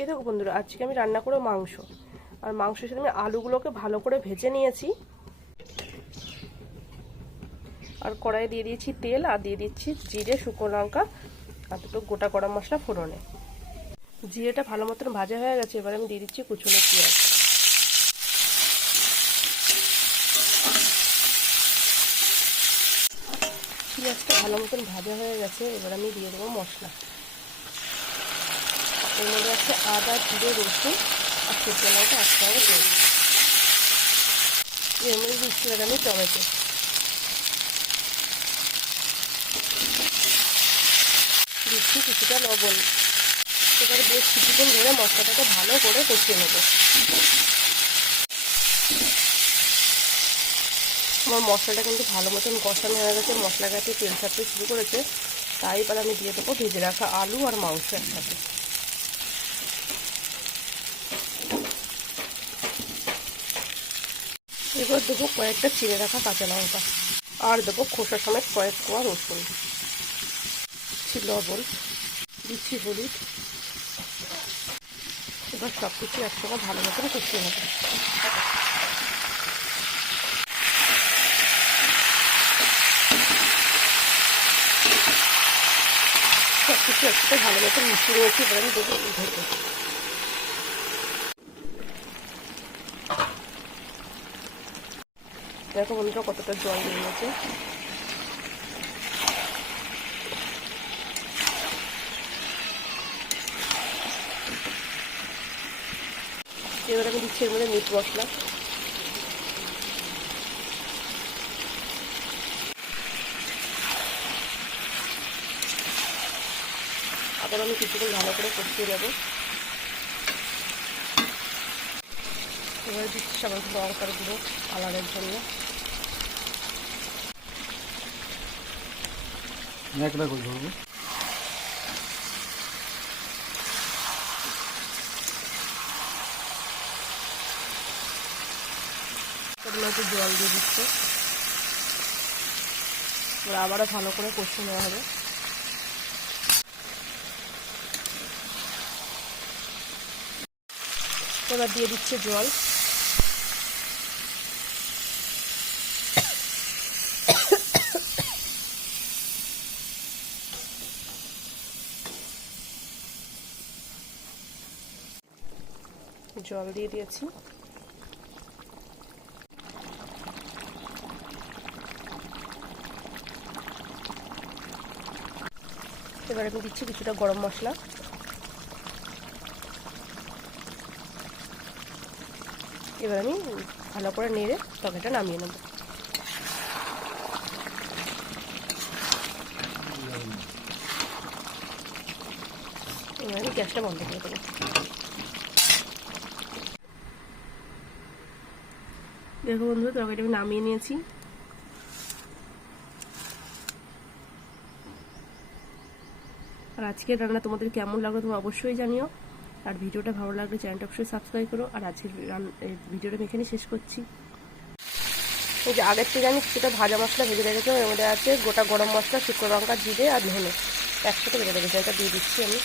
এই দেখো বন্ধুরা। আজকে আমি রান্না করব মাংস। আর মাংসের সাথে আমি আলুগুলোকে ভালো করে ভেজে নিয়েছি। আর কড়াইয়ে দিয়ে দিয়েছি তেল আর দিয়ে দিচ্ছি জিরে, শুকনো লঙ্কা আর দুটো গোটা গরম মশলা ফোড়নে। জিরেটা ভালো মতন ভাজা হয়ে গেছে, এবার আমি দিয়ে দিচ্ছি কুচনো পেঁয়াজ। পেঁয়াজটা ভালো মতন ভাজা হয়ে গেছে, এবার আমি দিয়ে দেবো মশলা। এর মধ্যে আছে আদা, জিরে, রসুন আর শুকনো লঙ্কা একসঙ্গে দেবো এর মধ্যে দিচ্ছি এবার আমি টমেটো। দিচ্ছি কিছুটা লবণ। এবারে বেশ কিছুক্ষণ ধরে মশলাটাকে ভালো করে কষিয়ে নেব। আমার মশলাটা কিন্তু ভালো মতন কষানো হয়ে গেছে মশলা গাছে তেল ছাড়তে শুরু করেছে। তাই এবার আমি দিয়ে দেবো ভেজে রাখা আলু আর মাংস একসাথে। এবার দেবো কয়েকটা চিড়ে রাখা কাঁচা লঙ্কা। আর দেবো খোসা সমেত কয়েক কোয়া রসুন। লবণ, দিচ্ছি হলুদ। এবার সব কিছু একসঙ্গে ভালো মতন কষিয়ে নেব। সব কিছু একসাথে ভালো মতন মিশিয়ে নিয়েছি, এবার আমি দেবো দেখো বন্ধুরা কতটা জল নিয়েছে এবার আমি দিচ্ছি এর মধ্যে মিট মশলা। আবার আমি কিছুক্ষণ ভালো করে কষিয়ে নেব। এবার দিচ্ছি সামান্য লঙ্কার গুঁড়ো কালারের জন্য। একটা করে ধরবো। জল দিয়ে দিচ্ছে। আবারও ভালো করে কষিয়ে নেওয়া হবে। এবার দিয়ে দিচ্ছে জল। জল দিয়ে দিয়েছি। এবার আমি দিচ্ছি কিছুটা গরম মশলা। এবার আমি ভালো করে নেড়ে তরকারিটা নামিয়ে নেব। এবার আমি গ্যাসটা বন্ধ করে দেবো। দেখো বন্ধু, তরকারিটা আমি নামিয়ে নিয়েছি। আর আজকের রান্না তোমাদের কেমন লাগল তুমি অবশ্যই জানিও। আর ভিডিওটা ভালো লাগলে চ্যানেলটা অবশ্যই সাবস্ক্রাইব করো। আর আজকের ভিডিওটা এখানে শেষ করছি। এই যে আগের থেকে আমি কিছুটা ভাজা মশলা ভেজে রেখেছিলাম, এর মধ্যে আছে গোটা গরম মশলা, শুকনো লঙ্কা, জিরে আর ধনে। একসাথে ভেজে রেখেছি এটা দিয়ে দিচ্ছি আমি।